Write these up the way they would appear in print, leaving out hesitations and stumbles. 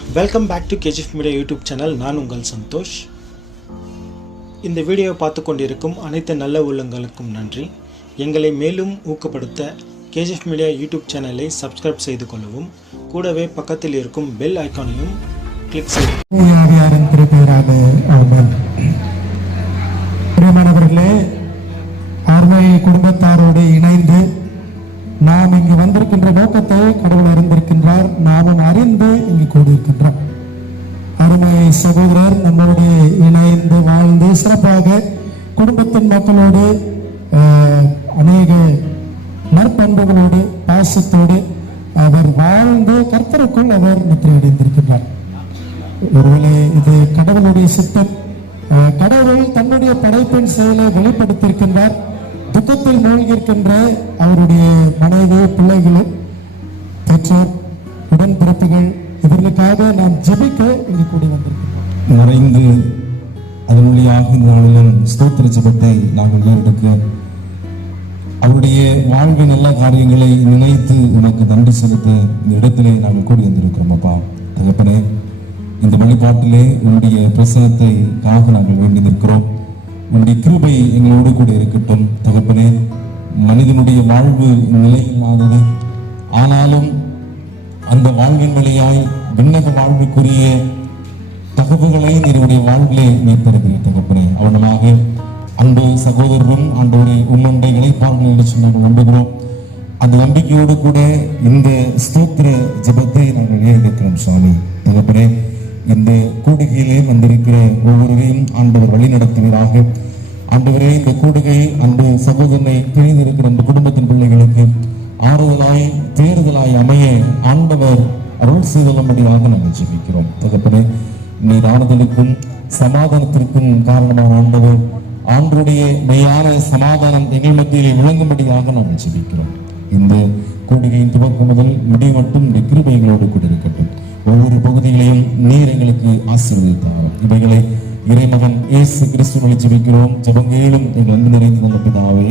Welcome back to KGF media YouTube channel. நான் உங்கள் சந்தோஷ். இந்த வீடியோவை பார்த்து கொண்டிருக்கும் அனைத்து நல்ல உள்ளங்களுக்கும் நன்றி. எங்களை மேலும் ஊக்கப்படுத்த கேஜிஎஃப் மீடியா யூடியூப் சேனலை சப்ஸ்கிரைப் செய்து கொள்ளவும், கூடவே பக்கத்தில் இருக்கும் பெல் ஐக்கானையும் கிளிக் செய்யவும். ஆர்மை குடும்பத்தாரோடு இணைந்து நாம் இங்கு வந்திருக்கின்ற நோக்கத்தை கடவுள் அறிந்திருக்கின்றார். நாமும் அறிந்து இங்கு கூடியிருக்கின்றோம். அருமை சகோதரர் நம்மோடு இணைந்து வாழ்ந்து சிறப்பாக குடும்பத்தின் மக்களோடு அநேக நற்பண்புகளோடு பாசத்தோடு அவர் வாழ்ந்து கர்த்தருக்குள் அவர் நித்திரையடைந்திருக்கின்றார். ஒருவேளை இது கடவுளுடைய சித்தம். கடவுள் தன்னுடைய படைப்பின் செயலை வெளிப்படுத்தியிருக்கின்றார். துக்கத்தில் மூழ்கியிருக்கின்ற அவருடைய மனைவி, பிள்ளைகளும், பெற்றோர், உடன்பிறப்புகள் இவர்களுக்காக நாம் ஜெபிக்க இங்கு கூடி வந்திருக்கிறோம். நிறைந்து அதன் வழியாக இந்த நாளிலும் ஸ்தோத்திர ஜெபத்தை நாங்கள் ஏறெடுக்க அவருடைய வாழ்வின் நல்ல காரியங்களை நினைத்து உனக்கு நன்றி செலுத்த இந்த இடத்திலே நாங்கள் கூடி வந்திருக்கிறோம். அப்பா தகப்பனே, இந்த வழிபாட்டிலே உன்னுடைய பிரசனத்தை காக நாங்கள் வேண்டி நிற்கிறோம். உன்னுடைய கிருபை எங்களோடு கூட இருக்கட்டும். தகப்பனே, மனிதனுடைய வாழ்வு நிலையில்லாதது, ஆனாலும் அந்த வாழ்வின் வழியாய் விண்ணக வாழ்வுக்குரிய தகவல்களை நீருடைய வாழ்விலே நீர்த்தருகிறீர். தகப்பனே, அவனமாக அன்பு சகோதரரும் ஆண்டோரை உன்னண்டை இழைப்பார்கள் என்று நாங்கள் நம்புகிறோம். அந்த நம்பிக்கையோடு கூட இந்த ஸ்தோத்திர ஜெபத்தை நாங்கள் ஏறெடுக்கிறோம். சுவாமி தகப்பனே, இந்த கூடுகையிலே வந்திருக்கிற ஒவ்வொருவரையும் ஆண்டவர் வழி நடத்துவீராக. ஆண்டவரே, இந்த கூடுகை அன்பு சகோதரனை பிரிந்திருக்கிற இந்த குடும்பத்தின் பிள்ளைகளுக்கு ஆறுதலாய் தேர்தலாய் அமைய ஆண்டவர் அருள் செய்தலும்படியாக நாங்கள் ஜெபிக்கிறோம். தகப்பனே, நீர் ஆறுதலுக்கும் சமாதானத்திற்கும் காரணமான ஆண்டவர், ஆண்டருடைய மெய்யான சமாதானம் எங்கள் மத்தியிலே விளங்கும்படியாக நாங்கள் ஜெபிக்கிறோம். இந்த கூடுகையின் துவக்கம் முதல் முடி மட்டும் கிருபைகளோடு கூட இருக்கட்டும். ஒவ்வொரு பகுதிகளையும் நீர் எங்களுக்கு ஆசீர்வதித்தார். இவைகளை இறைமகன் இயேசு கிறிஸ்துவை ஜெபிக்கிறோம். ஜெபங்களும் எங்கள் அன்பு நிறைந்த நல்ல பிதாவே.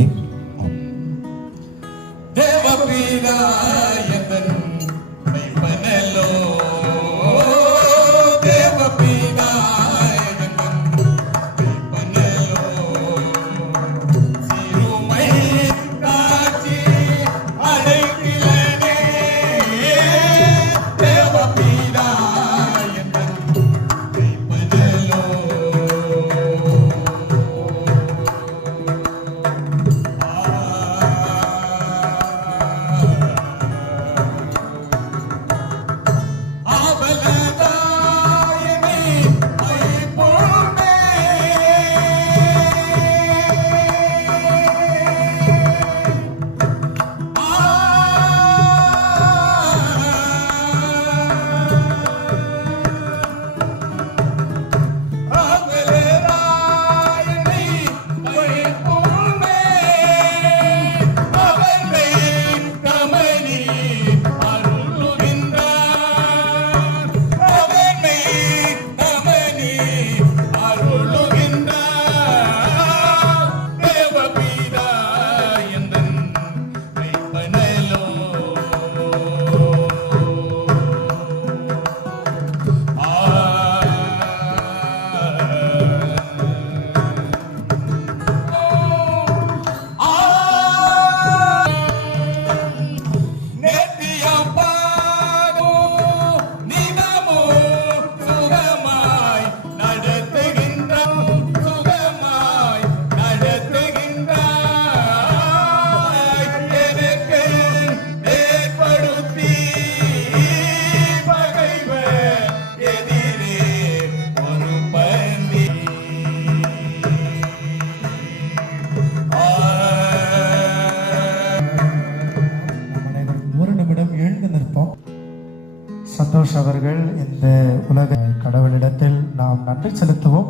சந்தோஷ் அவர்கள் இந்த உலக கடவுளிடத்தில் நாம் நன்றி செலுத்துவோம்.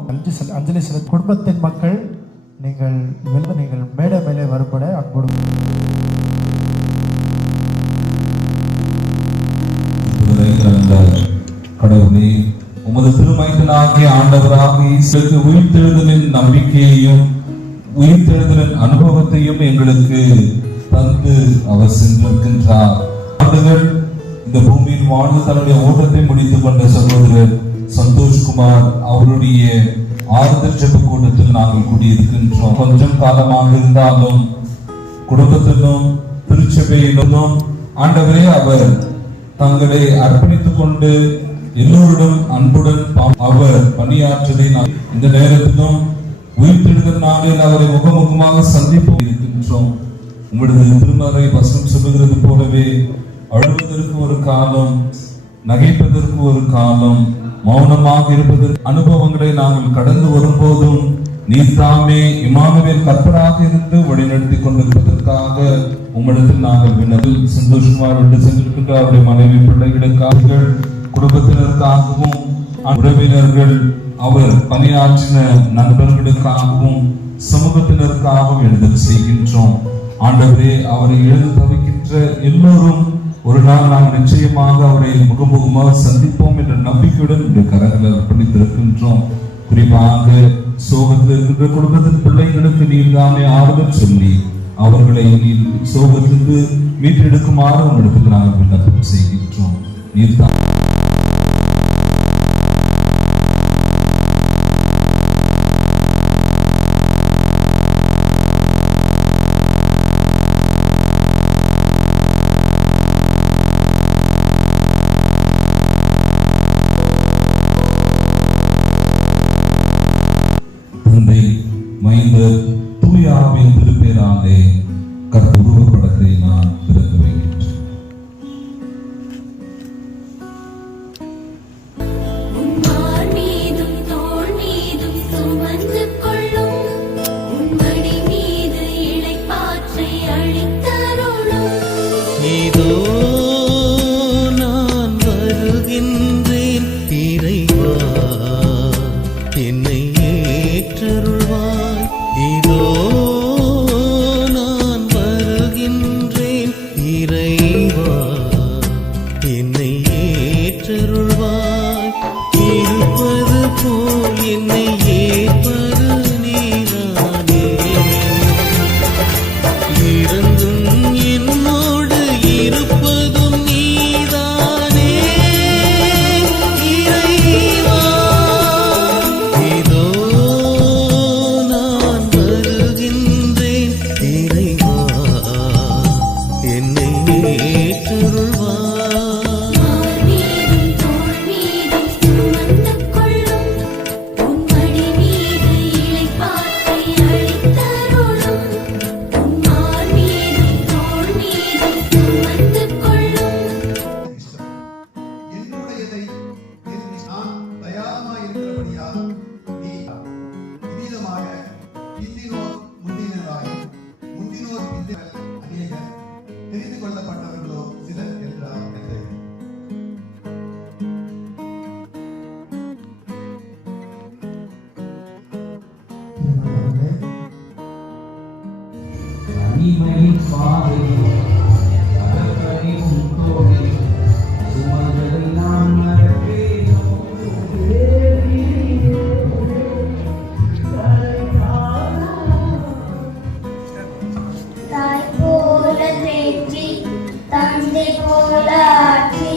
அஞ்சலி செலுத்த குடும்பத்தின் மக்கள் நீங்கள் மேடை மேலே வரும்பட அன்போடு கடவுளே, உமது திருமகனாகிய ஆண்டவராக இயேசுவுக்கு உயிர்த்தெழுதலின் நம்பிக்கையையும் உயிர்த்தெழுதலின் அனுபவத்தையும் எங்களுக்கு தந்து அவர் சென்றிருக்கின்றார். இந்த பூமியில் வாழ்ந்து தன்னுடைய ஓட்டத்தை முடித்துக் கொண்ட சகோதரர் சந்தோஷ்குமார் அவருடைய ஆறுதல் ஜெப கூட்டத்தில் நாங்கள் கூடியிருக்கின்றோம். கொஞ்சம் காலமாக இருந்தாலும் குடும்பத்திலும் திருச்சபையிலும் ஆண்டவரே அவர் தங்களை அர்ப்பணித்துக் கொண்டு எல்லோருடன் அன்புடன் அவர் பணியாற்றதை நாம் இந்த நேரத்திலும் உயிர்த்தெழுகிற நாளில் அவரை முகமுகமாக சந்திப்போம் இருக்கின்றோம். உங்களது திருமறை வசனம் சொல்லுகிறது போலவே அழுவதற்கு ஒரு காலம், நகைப்பதற்கு ஒரு காலம், மௌனமாக இருப்பதற்கு அனுபவங்களை நாங்கள் கடந்து வரும்போதும் நீர் தாமே இம்மானுவேல் கர்த்தராக இருந்து வழிநடத்தி கொண்டிருப்பதற்காக உம்மிடத்தில் நாங்கள் விண்ணப்பில் சந்தோஷமாக விட்டு சென்றிருக்கின்ற அவருடைய மனைவி பிள்ளைகளுக்காக குடும்பத்தினருக்காகவும் உறவினர்கள் அவர் பணியாற்றின நண்பர்களுக்காகவும் சமூகத்தினருக்காகவும் எழுதல் செய்கின்றோம். ஆண்டவரே, அவரை எழுத தவிக்கின்ற எல்லோரும் ஒரு நாள் நாம் நிச்சயமாக அவரை முகமுகமாக சந்திப்போம் என்ற நம்பிக்கையுடன் இந்த கரங்களை அர்ப்பணித்திருக்கின்றோம். குறிப்பாக சோகத்தில் இருக்கின்ற குடும்பத்தின் பிள்ளைகளுக்கு நீர் தாமே ஆறுதல் சொல்லி அவர்களை நீர் சோகத்திற்கு மீட்டெடுக்குமாறு உங்களிடத்தில் நாங்கள் விண்ணப்பம் செய்கின்றோம். நீர் மைந்தர் தூயாவின் திருப்பேராலே கற்புருவ படத்தை நான் திறந்து வைக்கின்றேன். நான் வருகின்றேன் இறைவா, என்னை ஏற்றருள்வாய். இதோ நான் வருகின்றேன் இறைவா, என்னை ஏற்றருள்வாய். இருப்பது போல் என்னை ஏற்பது நீதானே, இருந்தும் என்னோடு இருப்பதும் நீதானே இறைவா. இதோ நான் வருகின்றேன் இறைவா, என்னை ஏற்றருள்வாய். தெரிந்து கொள்ளப்பட்டவர்களோ சிலர் என்றார். தந்தை போல ஆற்றி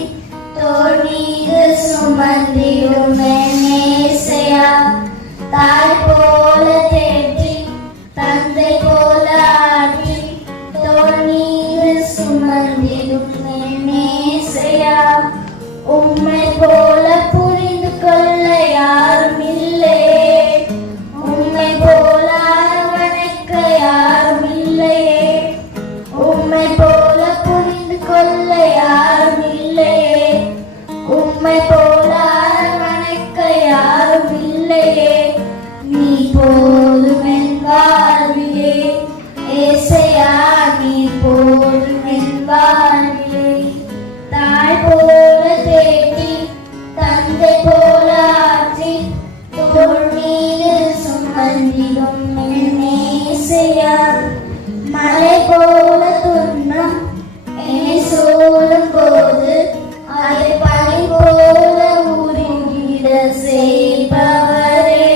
தோள் மீது சுமந்திடும் நேசையா, தாய் போல தேற்றி தந்தை போல ஆற்றி தோள் மீது சுமந்திடும் நேசையா, உம்மை போல புரிந்து கொள்ள யாரும் இல்லையே, உம்மை போல அரவணைக்க யாரும் இல்லையே, உம்மை போல கொள்ள யாரும் இல்லையே, உம்மை போல அரவணைக்க யாரும் இல்லையே. நீ போதும் என் வாழ்விலே ஏசையா, நீ போதும் என் வாழ்விலே. தாய் போல தேடி தந்தை போல ஆற்றி தோள் மீது சுமந்திடும் ஏசையா, மலை போல துன்பம் சூழும் போது அதை பனி போல உருகிட செய்பவரே,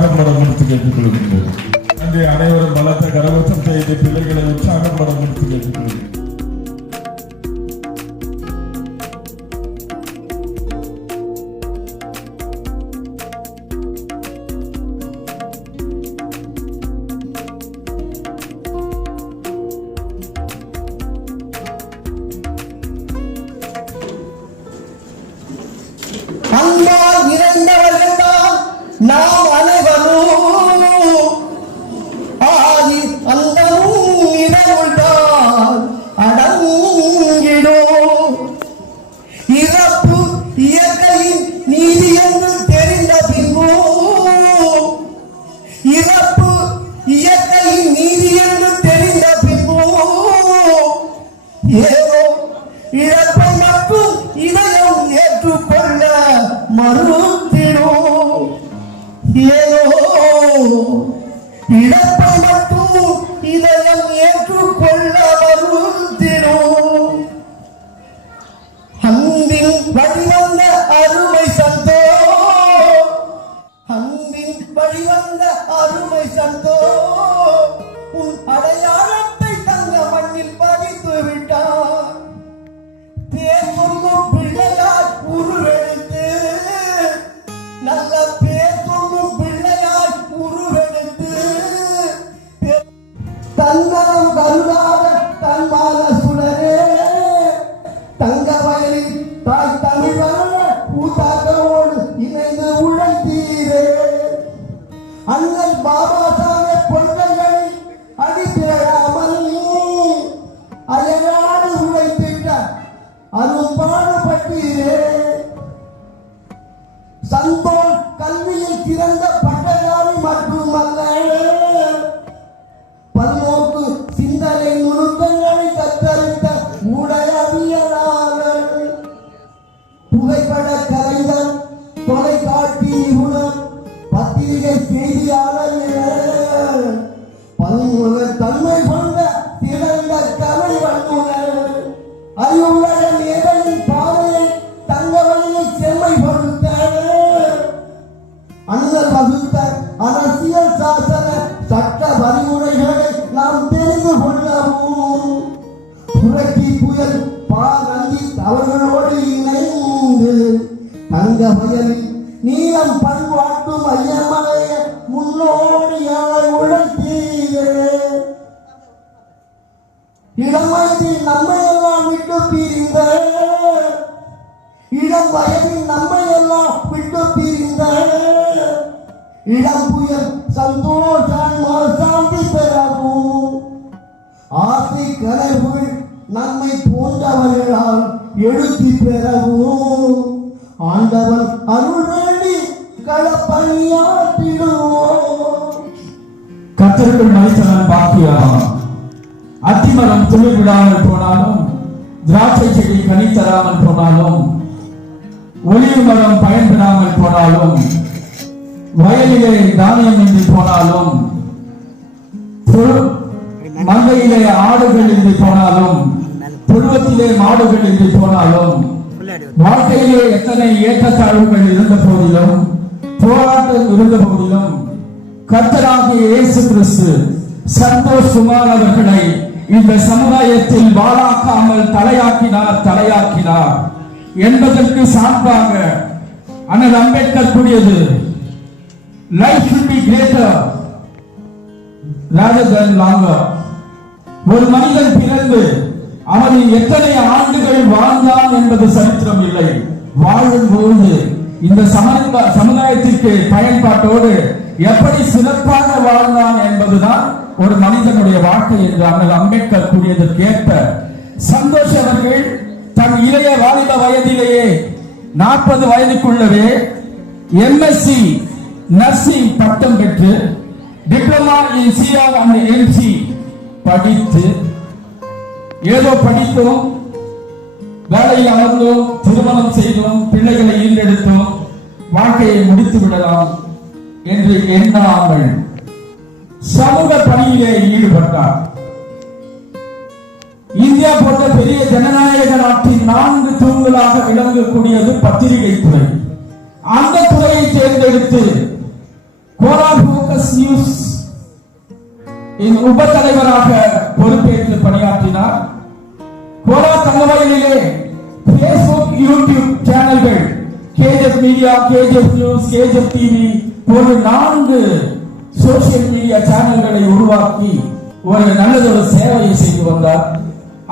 உற்சாகப்பட கொடுத்து கேட்டுக்கொள்கின்றோம். நன்றி. அனைவரும் பலத்த கரவசம் செய்து பிள்ளைகளை உற்சாகப்பட கொடுத்து கேட்டுக்கொள்கிறோம். அன்பால் நிறைந்தவர்கள் தான் நாம் அனைவரும், ஆதி அந்தமும் இடமுள்தான் அடங்கிடும். இறப்பு இயற்கையின் நீதி என்று தெரிந்த பின்பும், இறப்பு இயற்கையின் நீதி என்று தெரிந்த பின்பும், ஏதோ இழப்பை மட்டும் இதயம் ஏற்றுக்கொள்ள மறுத்திடும். ஏதோ இழப்பை மட்டும் இதயம் ஏற்றுக்கொள்ள மறுத்திடும். அன்பின் வழிவந்த அருமை சந்தோ, அன்பின் வழிவந்த அருமை சந்தோ, உன் அடையாளத்தை தங்க மண்ணில் பதித்து விட்டார். பேர் சொல்லும் பிள்ளையாய் உருவெடுத்து, நல்ல பேர் சொல்லும் பிள்ளையாய் உருவெடுத்து, தன்னலம் கருதாத தன்மான சுடரே, தங்க வயலில் தாய் தமிழான பூத்தாக்கோடு இணைந்து உழைத்தீரே. அண்ணல் பாபா சாஹேப் கொள்கைகளை அடிப்பிடாமல் அயனாடு உழைத்திட்ட அரும்பாடுபட்டீரே. சந்தோன் கல்வியில் சிறந்த பட்டதாரி மட்டுமல்ல, பல்நோக்கு சிந்தனை நுணுக்கங்களை கற்றறிந்த உடையவியலாளர், புகைப்பட கலைஞர், தொலைக்காட்சி நிபுணர், பத்திரிகை செய்தியாளர் என பன்முக தன்மை கொண்ட சிறந்த கலை வல்லுநர், அறிவுள்ள மேதையின் பாதையை தங்க வழியை செம்மைப்படுத்த அண்ணல் வகுத்த அரசியல் சாசன சட்ட வழிமுறைகளை நாம் தெரிந்து கொள்ளவும், புரட்சி புயல் ரஞ்சித் அவர்களோடு இணைந்து தங்க வயலில் நீளம் பண்பாட்டு மையமலைய முன்னோடியாய் உழைத்தீரே. இளம் வயதில் நம்மை எல்லாம் விட்டு பிரிந்த, இளம் வயதில் நம்மை எல்லாம் விட்டு பிரிந்த இளம் புயல் சந்தோஷம் சாந்தி பெறவும், ஆசை கனவுகள் நம்மை போன்றவர்களால் எழுச்சி பெறவும், ஆண்டவன் அருள் வேண்டி களப்பணியாற்றிடுவோம். கர்த்தருக்குள் மனுஷன் பாக்கியாவான். அத்திமரம் துளி விடாமல் போனாலும், திராட்சை செடி கனி தராமல் போனாலும், ஒலிவு மரம் பயன்பெறாமல் போனாலும், வயலிலே தானியம் இன்றி போனாலும், மந்தையிலே ஆடுகள் இன்றி போனாலும், புருவத்திலே மாடுகள் இன்றி போனாலும், வாழ்க்கையிலே எத்தனை ஏற்றத்தாழ்வுகள் இருந்த போதிலும், போராட்டம் இருந்த போதிலும், கர்த்தராகிய இயேசு கிறிஸ்து சந்தோஷ் குமார் அவர்களை இந்த சமுதாயத்தில் வாழாக்காமல் தலையாக்கினார் என்பதற்கு சான்றாக அண்ணல் அம்பேத்கர் கூறியது, life should be greater rather than longer. ஒரு மனிதன் பிறந்து அவன் எத்தனை ஆண்டுகள் வாழ்ந்தான் என்பது சரித்திரம் இல்லை. வாழும்போது இந்த சமுதாயத்திற்கு பயன்பாட்டோடு எப்படி சிறப்பாக வாழ்ந்தான் என்பதுதான் ஒரு மனிதனுடைய வாழ்க்கை என்று அண்ணல் அம்பேத்கர் கூறியதற்கேற்ப சந்தோஷ் அவர்கள் தன் இளைய வாலிப வயதிலேயே 40 வயதுக்குள்ளவே எம்எஸ்சி நர்சிங் பட்டம் பெற்று diploma in CR and MC படித்து, ஏதோ படித்தோம், வேலையில் அமர்ந்தோம், திருமணம் செய்தோம், பிள்ளைகளை ஈன்றெடுத்தோம், வாழ்க்கையை முடித்து விடலாம் என்று எண்ணாமல் சமூக பணியிலே ஈடுபட்டார். இந்தியா போன்ற பெரிய ஜனநாயக நாட்டின் 4 தூண்களாக விளங்கக்கூடியது பத்திரிகை துறை. அந்த துறையை தேர்ந்தெடுத்து கோலார் போக்கஸ் நியூஸ் உப தலைவராக பொறுப்பேற்று பணியாற்றினார். கோலார் தங்கவயலிலே பேஸ்புக், யூடியூப் சேனல்கள் KGF media, KGF news, KGF TV போன்ற 4 சோசியல் மீடியா சேனல்களை உருவாக்கி ஒரு நல்லதொரு சேவையை செய்து வந்தார்.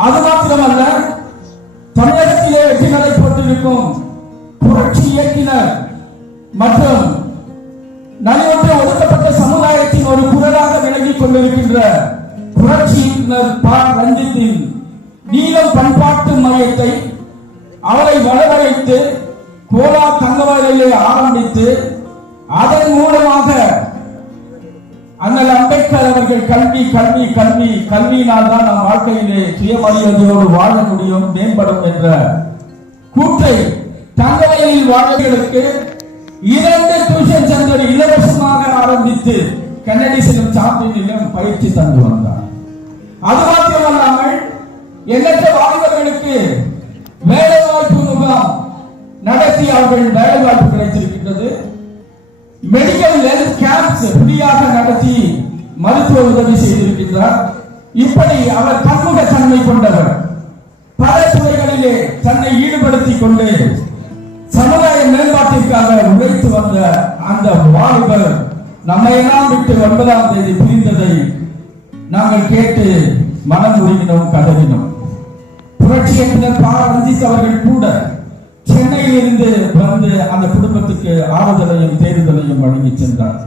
அது மாத்திரமல்ல, தமிழகத்திலே வெற்றி நடைபெற்றிருக்கும் புரட்சி இயக்கினர் மற்றும் நலிவுற்ற ஒடுக்கப்பட்ட சமுதாயத்தின் ஒரு குரலாக விளங்கிக் கொண்டிருக்கின்ற புரட்சி இயக்குனர் ப. ரஞ்சித்தின் நீலம் பண்பாட்டு மையத்தை அவரை வரவழைத்து கோலார் தங்கவயலிலே ஆரம்பித்து அதன் மூலமாக அண்ணல் அம்பேத்கர் அவர்கள் கல்வி கல்வி கல்வி கல்வியினால் தான் நம் வாழ்க்கையிலே சுயமரியாதையோடு வாழ முடியும், மேம்படும் என்ற கூற்றை தங்கவயலில் வாழ்வர்களுக்கு 2 டியூஷன் சென்டர் இலவசமாக ஆரம்பித்து கன்னடி செல்லும் சாம்பியனிலும் பயிற்சி தந்து வந்தார். அது மாத்திரமல்லாமல் எண்ணற்ற வாலிபர்களுக்கு வேலை வாய்ப்பு முகாம் நடத்தி அவர்கள் வேலை வாய்ப்பு கிடைத்திருக்கின்றது. மெடிக்கல் ஹெல்த் கேம்ப்ஸ் ஃப்ரீயாக நடத்தி மருத்துவ உதவி செய்திருக்கின்றார். இப்படி அவர் பன்முக தன்மை கொண்டவர். பல துறைகளிலே தன்னை ஈடுபடுத்திக் கொண்டு சமுதாய மேம்பாட்டிற்காக உழைத்து வந்த அந்த வாலிபர் நம்மையெல்லாம் விட்டு 9ஆம் தேதி பிரிந்ததை நாங்கள் கேட்டு மனம் உருகினோம், கதறினோம். புரட்சி இயக்குனர் ப. ரஞ்சித் அவர்கள் கூட சென்னையில் இருந்து வந்து அந்த குடும்பத்துக்கு ஆறுதலையும் தேர்தலையும் வழங்கி சென்றார்.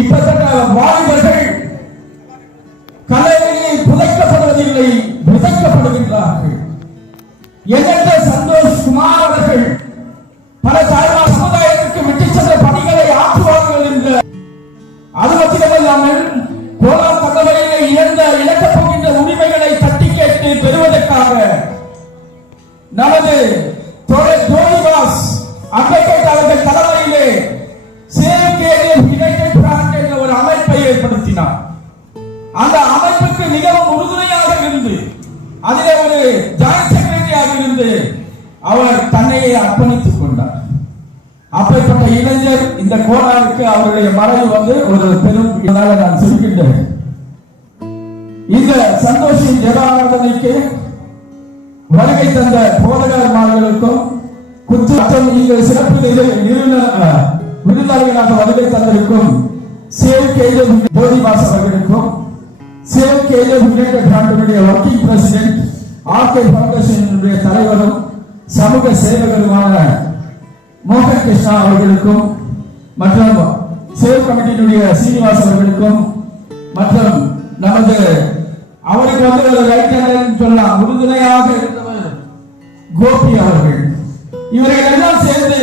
இப்படிப்பட்ட வாலிபர்கள் கலையிலே புதைக்கப்படுவதில்லை, விதைக்கப்படுகின்றார்கள். எண்ணற்ற சந்தோஷ் குமார் அவர்கள் பல தாய்மார் சமுதாயத்திற்கு விட்டு சென்ற பணிகளை ஆற்றுவார்கள் என்ற அது மாத்திரமல்லாமல் கோலார் தங்கவயலிலே இழக்கப் போகின்ற உரிமைகளை தட்டி கேட்டு பெறுவதற்காக நமது ஜோதிபாஸ் அம்பேத்கர் அவர்கள் தலைமையிலே சேவ் KGF யுனைடெட் ஃப்ரண்ட் என்ற ஒரு அமைப்பை ஏற்படுத்தினார். அந்த அமைப்புக்கு மிகவும் உறுதுணையாக இருந்து அதிலே ஒரு ஜாயிண்ட் செக்ரட்டரியாக இருந்து அவர் தன்னையே அர்ப்பணித்துக் கொண்டார். அப்படிப்பட்ட இளைஞர் இந்த கோலாருக்கு அவருடைய மறைவு வந்து ஒரு பெரும் இதனால நான் சொல்கின்றேன். இந்த சந்தோஷின் ஜெபாராதனைக்கு வருகை தந்த போதகர்மார்களுக்கும் குற்றம் இந்த சிறப்பு விருந்தாளிகளாக வருகை தந்திருக்கும் சேவ் KGF ஜோதிபாஸ் அவர்களுக்கும் save KGF United front working president RK foundation தலைவரும் சமூக சேவகருமான மோகன் கிருஷ்ணா அவர்களுக்கும் மற்றும் சேவ் கமிட்டியினுடைய சீனிவாஸ் அவர்களுக்கும் மற்றும் நமது அவருக்கு வந்து ஒரு ரைட் ஹேண்ட் சொல்லலாம் உறுதுணையாக இருந்தவர் கோபி அவர்கள், இவர்கள் எல்லாம் சேர்ந்து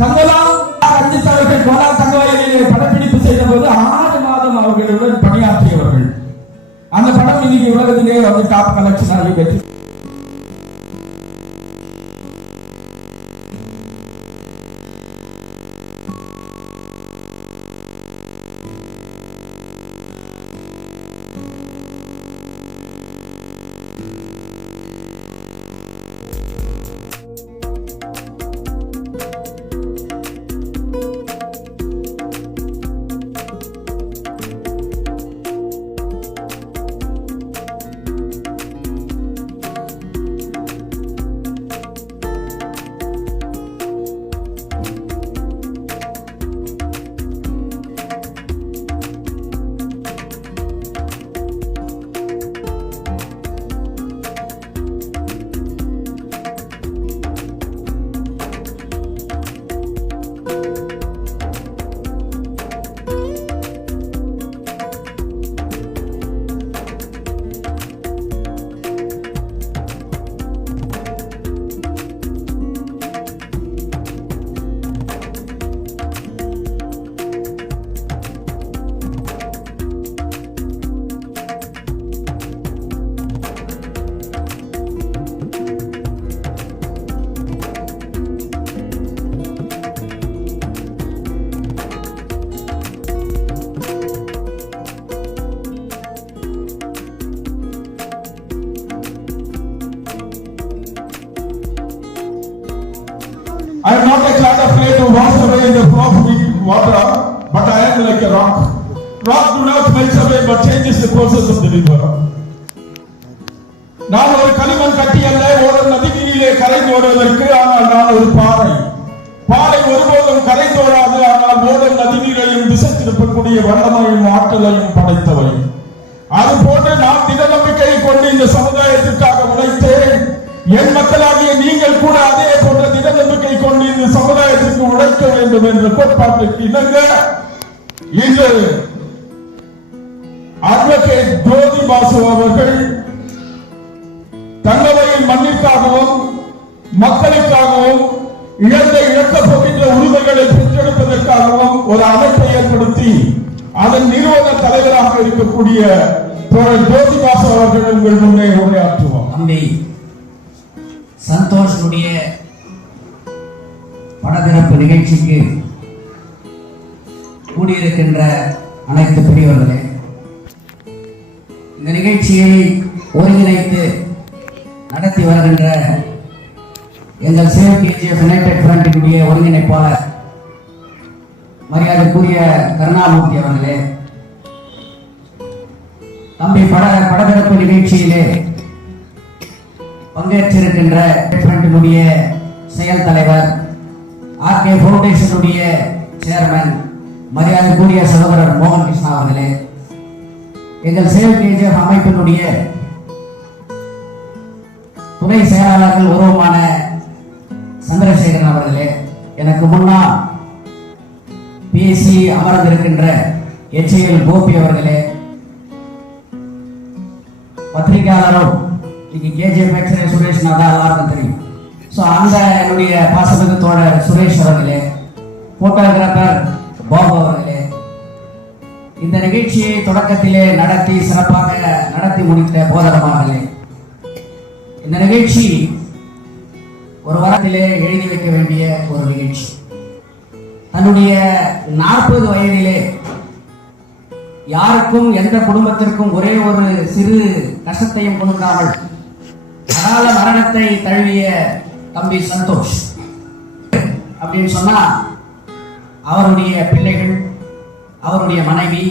தங்கலாம் ரஞ்சித் அவர்கள் கோலார் தங்கவயலிலே படப்பிடிப்பு செய்த போது 6 மாதம் அவர்களுடன் பணியாற்றியவர்கள். அந்த படம் இன்னைக்கு உலகத்திலே வந்து டாப் கலெக்ஷன் ஆகி வெற்றி. I am not a cloud of clay to wash away the flow of water, but I am stand like a rock. Rock do not melt away but changes the courses of the river. நான் ஒரு களிமண் கட்டி அல்ல, ஒரு நதியிலே கரைந்து ஓடுவதற்கு, ஆனால் நான் ஒரு பாறை. பாறை ஒருபோதும் கரைந்து ஓடாது, ஆனால் ஓடும் நதிநீரையும் திசை திருப்பக்கூடிய வல்லமையும் ஆற்றலையும் படைத்தவை. அது போன்று நான் திட நம்பிக்கையை கொண்டு இந்த சமுதாயத்திற்காக உழைத்தேன். என் மக்களாகிய நீங்கள் கூட அதே போன்ற திட நம்பிக்கை கொண்டு இந்த சமுதாயத்திற்கு உழைக்க வேண்டும் என்ற கோட்பாட்டிற்கு இணங்க இன்று அட்வொகேட் ஜோதி பாசு அவர்கள் தங்கவையின் மண்ணிற்காகவும் மக்களுக்காகவும் இழக்கப் போகின்ற உரிமைகளை பெற்றெடுப்பதற்காகவும் ஒரு அமைப்பை ஏற்படுத்தி அதன் நிறுவன தலைவராக இருக்கக்கூடிய ஜோதி பாசு அவர்கள் உங்கள் முன்னே உரையாற்றுவோம். தம்பி சந்தோஷனுடைய படத்திறப்பு நிகழ்ச்சிக்கு கூடியிருக்கின்ற அனைத்து பெரியவர்களே, இந்த நிகழ்ச்சியை ஒருங்கிணைத்து நடத்தி வருகின்ற எங்கள் சேவ் கேஜிஎஃப் யுனைடெட் ஃப்ரண்டினுடைய ஒருங்கிணைப்பாளர் மரியாதைக்குரிய கருணாமூர்த்தி அவர்களே, தம்பி படத்திறப்பு நிகழ்ச்சியிலே பங்கேற்றிருக்கின்ற ஃப்ரண்டினுடைய செயல் தலைவர், ஆர்கே ஃபவுண்டேஷனுடைய சேர்மன் மரியாதைக்குரிய சகோதரர் மோகன் கிருஷ்ணா அவர்களே, எங்கள் சேவ் கேஜிஎஃப் அமைப்பினுடைய துணை செயலாளர்கள் உருவமான சந்திரசேகரன் அவர்களே, எனக்கு முன்னால் பேசி அமர்ந்திருக்கின்ற HAL கோபி அவர்களே, பத்திரிகையாளரும் KGF சுரேஷ் நாதா எல்லாருக்கும் தெரியும். ஸோ அந்த என்னுடைய பாசமிகு தோழர் சுரேஷ் அவர்களே, போட்டோகிராஃபர் பாபு அவர்களே, இந்த நிகழ்ச்சியை தொடக்கத்திலே நடத்தி சிறப்பாக நடத்தி முடித்த போதகமார்களே, இந்த நிகழ்ச்சி ஒரு வாரத்திலே எழுதி வைக்க வேண்டிய ஒரு நிகழ்ச்சி. தன்னுடைய 40 வயதிலே யாருக்கும் எந்த குடும்பத்திற்கும் ஒரே ஒரு சிறு கஷ்டத்தையும் கொடுக்காமல் அகால மரணத்தை தழுவிய தம்பி சந்தோஷ் அப்படின்னு சொன்னா, அவருடைய பிள்ளைகள், அவருடைய மனைவி,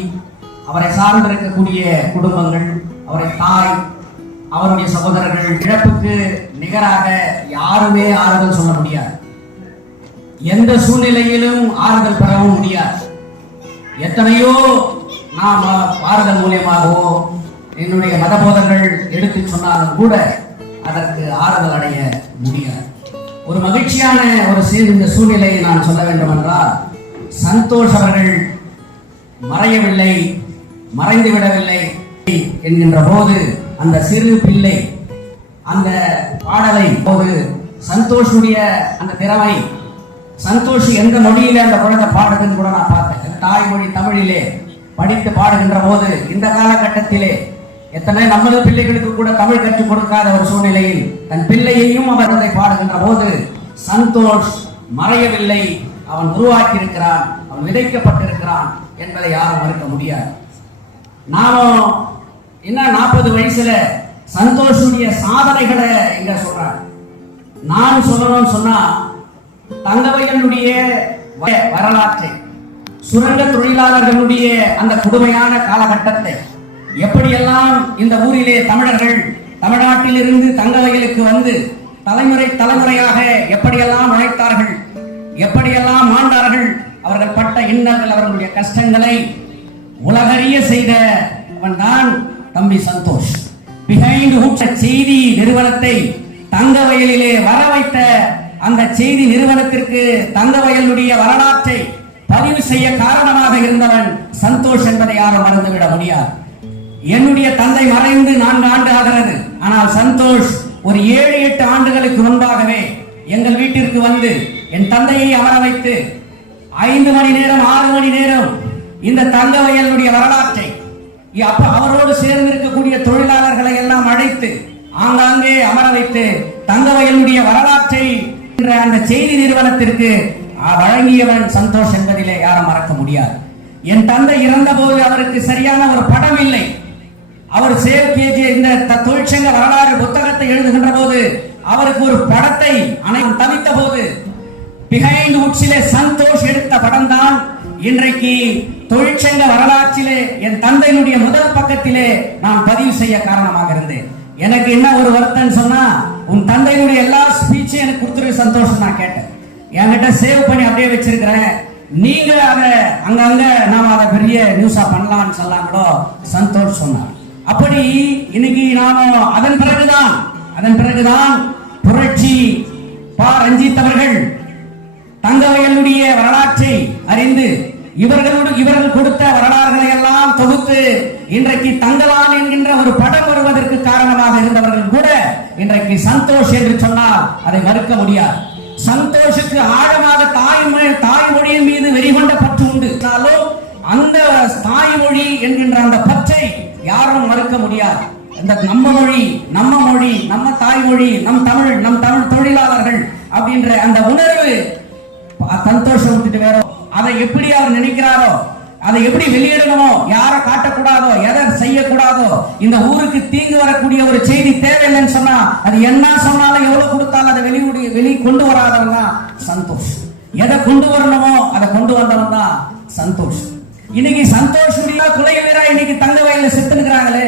அவரை சார்ந்திருக்கக்கூடிய குடும்பங்கள், அவரை தாய், அவருடைய சகோதரர்கள், இழப்புக்கு நிகராக யாருமே ஆறுதல் சொல்ல முடியாது. எந்த சூழ்நிலையிலும் ஆறுதல் பெறவும் முடியாது. எத்தனையோ நாம் ஆறுதல் மூலியமாகவோ என்னுடைய மதபோதர்கள் எடுத்து சொன்னாலும் கூட அதற்கு ஆறுதல் அடைய முடியாது. ஒரு மகிழ்ச்சியான ஒரு இந்த சூழ்நிலையை நான் சொல்ல வேண்டும் என்றால், சந்தோஷ் அவர்கள் மறையவில்லை, மறைந்து விடவில்லை என்கின்ற போது அந்த சிறு பிள்ளை அந்த பாடலை போது சந்தோஷுடைய அந்த திறமை, சந்தோஷ் எந்த மொழியில அந்த குழந்தை பாடுதுன்னு கூட நான் பார்த்தேன். தாய்மொழி தமிழிலே படித்து பாடுகின்ற போது இந்த காலகட்டத்திலே எத்தனை நமது பிள்ளைகளுக்கு கூட தமிழ் கற்றுக் கொடுக்காத ஒரு சூழ்நிலையில் தன் பிள்ளையையும் அவர் அதை பாடுகின்ற போது சந்தோஷ் மறையவில்லை, அவன் உருவாக்கி இருக்கிறான், அவன் விதைக்கப்பட்டிருக்கிறான் என்பதை யாரும் மறுக்க முடியாது. நானும் என்ன 40 வயசுல சந்தோஷுடைய சாதனைகளை எங்க சொல்றாங்க. நான் சொல்லணும்னு சொன்னா, தங்கவையனுடைய வரலாற்றை, சுரங்க தொழிலாளர்களுடைய அந்த கொடுமையான காலகட்டத்தை, எப்படியெல்லாம் இந்த ஊரிலே தமிழர்கள் தமிழ்நாட்டில் இருந்து தங்கவயலுக்கு வந்து தலைமுறை தலைமுறையாக எப்படியெல்லாம் உழைத்தார்கள், எப்படியெல்லாம் ஆண்டார்கள், அவர்கள் பட்ட இன்னல்கள், அவர்களுடைய கஷ்டங்களை உலகறிய செய்தவன் தான் தம்பி சந்தோஷ். பிஹைண்ட் செய்தி நிறுவனத்தை தங்கவயலிலே வர வைத்த அந்த செய்தி நிறுவனத்திற்கு தங்கவயலுடைய வரலாற்றை பதிவு செய்ய காரணமாக இருந்தவன் சந்தோஷ் என்பதை யாரும் மறந்துவிட முடியாது. என்னுடைய தந்தை மறைந்து 4 ஆண்டு ஆகிறது. ஆனால் சந்தோஷ் ஒரு 7-8 ஆண்டுகளுக்கு முன்பாகவே எங்கள் வீட்டிற்கு வந்து என் தந்தையை அமர வைத்து 5 மணி நேரம் 6 மணி நேரம் இந்த தங்கவயலுடைய வரலாற்றை, அப்ப அவரோடு சேர்ந்து இருக்கக்கூடிய தொழிலாளர்களை எல்லாம் அழைத்து ஆங்காங்கே அமர வைத்து தங்கவயலுடைய வரலாற்றை அந்த செய்தி நிறுவனத்திற்கு வழங்கியவன் சந்தோஷ் என்பதிலே யாரும் மறக்க முடியாது. என் தந்தை இறந்த போது அவருக்கு சரியான ஒரு படம் இல்லை. அவர் சேவ் கேஜி இந்த தொழிற்சங்க வரலாறு புத்தகத்தை எழுதுகின்ற போது அவருக்கு ஒரு படத்தை அனைவரும் தவித்த போது பிஹைண்ட் உட்ஸிலே சந்தோஷ் எடுத்த படம் தான் இன்றைக்கு தொழிற்சங்க வரலாற்றிலே என் தந்தையினுடைய முதல் பக்கத்திலே நான் பதிவு செய்ய காரணமாக இருந்தேன். எனக்கு என்ன ஒரு வருத்தம் சொன்னா, உன் தந்தையினுடைய எல்லா ஸ்பீச்சும் எனக்கு கொடுத்துரு சந்தோஷம். நான் கேட்டேன், என்கிட்ட சேவ் பண்ணி அப்படியே வச்சிருக்கிறேன், நீங்க அதை அங்கங்க நாம அதை பெரிய நியூஸா பண்ணலாம்னு சொல்லாங்களோ சந்தோஷ் சொன்னார். அப்படி இன்னைக்கு நாம அதன் பிறகுதான் புரட்சி பா ரஞ்சித் அவர்கள் தங்கவயலுடைய வரலாற்றை அறிந்து இவர்கள் கொடுத்த வரலாறுகளை எல்லாம் தொகுத்து இன்றைக்கு தங்கலான் என்கின்ற ஒரு படம் வருவதற்கு காரணமாக இருந்தவர்கள் கூட இன்றைக்கு சந்தோஷ் என்று சொன்னால் அதை மறுக்க முடியாது. சந்தோஷுக்கு ஆழமாக தாய்மொழியின் மீது வெறிகொண்ட பற்று உண்டு. அந்த தாய்மொழி என்கின்ற அந்த பற்றை யாரும் மறுக்க முடியாது. இந்த நம்ம மொழி, நம்ம தாய்மொழி, நம் தமிழ் தொழிலாளர்கள் அப்படின்ற அந்த உணர்வு சந்தோஷம் விட்டுட்டு வேற அதை எப்படி அவர் நினைக்கிறாரோ, அதை எப்படி வெளியிடணுமோ, யாரை காட்டக்கூடாதோ, எதை செய்யக்கூடாதோ, இந்த ஊருக்கு தீங்கு வரக்கூடிய ஒரு செய்தி தேவையில்லைன்னு சொன்னா அது என்ன சொன்னாலும் எவ்வளவு கொடுத்தாலும் அதை வெளி கொண்டு வராதவன் தான் சந்தோஷ். எதை கொண்டு வரணுமோ அதை கொண்டு வந்தவன் தான் சந்தோஷ். இன்னைக்கு சந்தோஷ் கொலை வீரா இன்னைக்கு தங்க வயல்ல செத்துக்கிறாங்களே.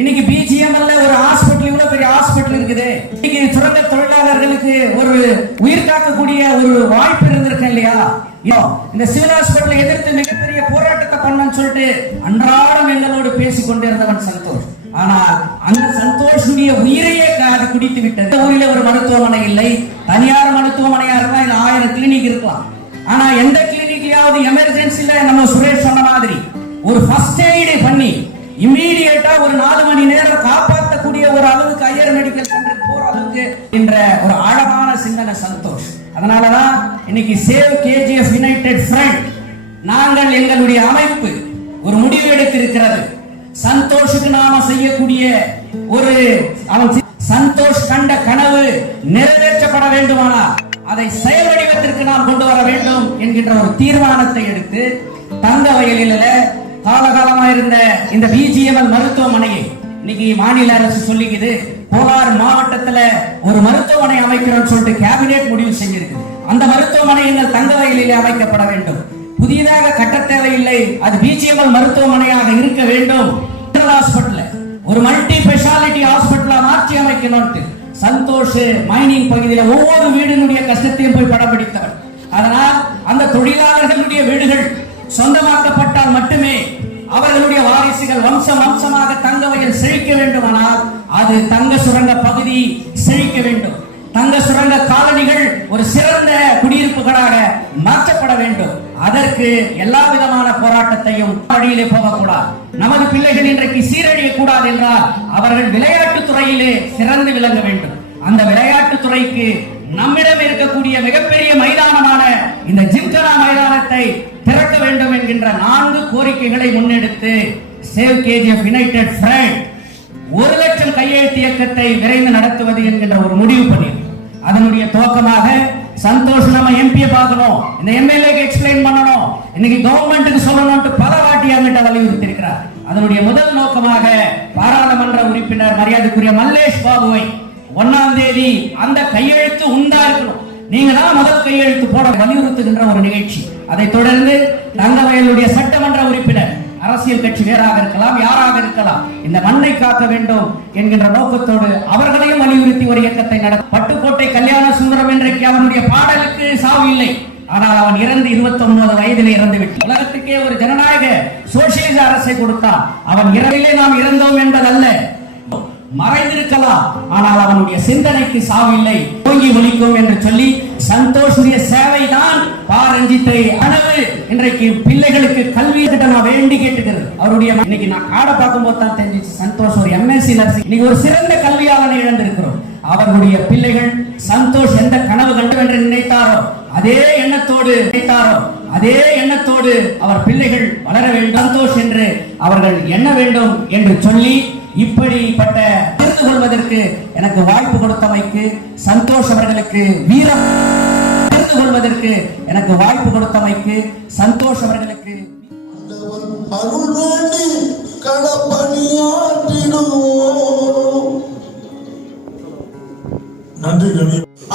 இன்னைக்கு பிஜிஎம்எல்ல ஒரு ஹாஸ்பிட்டல், இவ்வளவு பெரிய ஹாஸ்பிட்டல் இருக்குது. இன்னைக்கு சுரங்க தொழிலாளர்களுக்கு ஒரு உயிர் காக்கக்கூடிய ஒரு வாய்ப்பு இருந்திருக்கு இல்லையா? இந்த சிவில் ஹாஸ்பிட்டலை எதிர்த்து மிகப்பெரிய போராட்டத்தை பண்ணணும்னு சொல்லிட்டு அன்றாடம் எங்களோடு பேசிக் கொண்டிருந்தவன் சந்தோஷ். ஆனால் அந்த சந்தோஷுடைய உயிரையே அது குடித்து விட்டது. ஊரில் ஒரு மருத்துவமனை இல்லை, தனியார் மருத்துவமனையா இருந்தா இல்ல 1000 கிளினிக் இருக்கலாம். ஆனா எந்த கிளினிக்லயாவது எமர்ஜென்சில நம்ம சுரேஷ் சொன்ன மாதிரி ஒரு ஃபர்ஸ்ட் எய்டு பண்ணி இம்மீடியட்டா ஒரு 4 மணி நேரம் காப்பாற்றக்கூடிய ஒரு அளவுக்கு ஹையர் மெடிக்கல் சென்டர் போற அளவுக்கு என்ற ஒரு ஆழமான சிந்தனை சந்தோஷ். அதனாலதான் இன்னைக்கு சேவ் கேஜிஎஃப் யுனைடெட் ஃப்ரண்ட் நாங்கள் எங்களுடைய அமைப்பு ஒரு முடிவு எடுத்திருக்கிறது. சந்தோஷுக்கு நாம செய்யக்கூடிய ஒரு சந்தோஷ் கண்ட கனவு நிறைவேற்றப்பட வேண்டுமானால் அதை செயல் வடிவத்திற்கு நாம் கொண்டு வர வேண்டும் என்கின்ற ஒரு தீர்மானத்தை எடுத்து தங்க வயலில காலகாலமா இருந்த இந்த பிஜிஎம்எல் மருத்துவமனையை இன்னைக்கு மாநில அரசு சொல்லிக்குது, கோலார் மாவட்டத்துல ஒரு மருத்துவமனை அமைக்கிறோம்னு சொல்லிட்டு கேபினெட் முடிவு செஞ்சிருக்கு. அந்த மருத்துவமனை எங்கள் தங்க வயலிலே அமைக்கப்பட வேண்டும். புதியதாக கட்ட தேவையில்லை, அது பிஜிஎம்எல் மருத்துவமனையாக இருக்க வேண்டும். ஹாஸ்பிட்டல் ஒரு மல்டி ஸ்பெஷாலிட்டி ஹாஸ்பிட்டலா மாற்றி அமைக்கணும். சந்தோஷ் மைனிங் பகுதியில் ஒவ்வொரு வீடுடைய கஷ்டத்தையும் போய் படம் பிடித்தவர். அதனால் அந்த தொழிலாளர்களுடைய வீடுகள் சொந்தமாக்கப்பட்டால் மட்டுமே அவர்களுடைய வாரிசுகள் வம்சமாக தங்க வயல் செழிக்க வேண்டுமானால் அது தங்க சுரங்க பகுதி செழிக்க வேண்டும். தங்க சுரங்க காலனிகள் ஒரு சிறந்த குடியிருப்புகளாக மாற்றப்பட வேண்டும். அதற்கு எல்லா விதமான போராட்டத்தையும் வழியிலே போகக்கூடாது. நமது பிள்ளைகள் இன்றைக்கு சீரழிய கூடாது என்றால் அவர்கள் விளையாட்டு துறையிலே சிறந்து விளங்க வேண்டும். அந்த விளையாட்டு துறைக்கு நம்மிடம் இருக்கக்கூடிய மிகப்பெரிய மைதானமான இந்த ஜிம்கனா மைதானத்தை திறக்க வேண்டும் என்கின்ற 4 கோரிக்கைகளை முன்னெடுத்து சேவ் கேஜிஎஃப் யுனைடெட் ஃப்ரண்ட் 1 லட்சம் கையெழுத்து இயக்கத்தை விரைந்து நடத்துவது என்கின்ற ஒரு முடிவு பண்ணி அதனுடைய துவக்கமாக சந்தோஷ் நம்ம எம்பியை பார்க்கணும், இந்த எம்எல்ஏக்கு எக்ஸ்பிளைன் பண்ணணும், இன்னைக்கு கவர்மெண்ட்டுக்கு சொல்லணும்னு பல வாட்டி அங்கிட்ட வலியுறுத்தி இருக்கிறார். அதனுடைய முதல் நோக்கமாக பாராளுமன்ற உறுப்பினர் மரியாதைக்குரிய மல்லேஷ் பாபுவை 1ஆம் தேதி அந்த கையெழுத்து உண்டா இருக்கணும், நீங்க தான் முதல் கையெழுத்து போட வலியுறுத்துகின்ற ஒரு நிகழ்ச்சி. அதை தொடர்ந்து தங்கவயலுடைய சட்டமன்ற உறுப்பினர், அரசியல் கட்சி வேறாக இருக்கலாம், யாராக இருக்கலாம், இந்த மண்ணை காக்க வேண்டும் என்கின்ற நோக்கத்தோடு அவர்களையும் வலியுறுத்தி ஒரு இயக்கத்தை நடத்த பட்டுக்கோட்டை கல்யாண சுந்தரம் இன்றைக்கு அவனுடைய பாடலுக்கு சாவு இல்லை. ஆனால் அவன் இறந்து 29 வயதிலே இறந்து விட்டு உலகத்துக்கே ஒரு ஜனநாயக சோசியலிச அரசை கொடுத்தான். அவன் இரவிலே நாம் இறந்தோம் என்பதல்ல, மறைந்திருக்கலாம், ஆனால் அவனுடைய சிந்தனைக்கு சாவில்லை, தூங்கி ஒலிக்கும் என்று சொல்லி சந்தோஷுடைய சேவை தான் பாரஞ்சித்தை கனவு இன்றைக்கு பிள்ளைகளுக்கு கல்வி நான் வேண்டி கேட்டுக்கிறது. அவருடைய இன்னைக்கு நான் காடை பார்க்கும் போது தான் தெரிஞ்சிச்சு, சந்தோஷ் ஒரு எம்எஸ்சி நர்சிங் இன்னைக்கு ஒரு சிறந்த கல்வியாளனை இழந்திருக்கிறோம். அவர்களுடைய பிள்ளைகள் சந்தோஷ் எந்த கனவு கண்டு என்று நினைத்தாரோ அதே எண்ணத்தோடு அவர் பிள்ளைகள் வளர வேண்டும், சந்தோஷ் என்று அவர்கள் எண்ண வேண்டும் என்று சொல்லி இப்படிப்பட்ட தெரிந்து கொள்வதற்கு எனக்கு வாய்ப்பு கொடுத்தமைக்கு சந்தோஷ் அவர்களுக்கு வீரம் தெரிந்து கொள்வதற்கு எனக்கு வாய்ப்பு கொடுத்தமைக்கு சந்தோஷ் அவர்களுக்கு அருள் வேண்டி களப்பணியாற்றிடுவோம். நன்றி.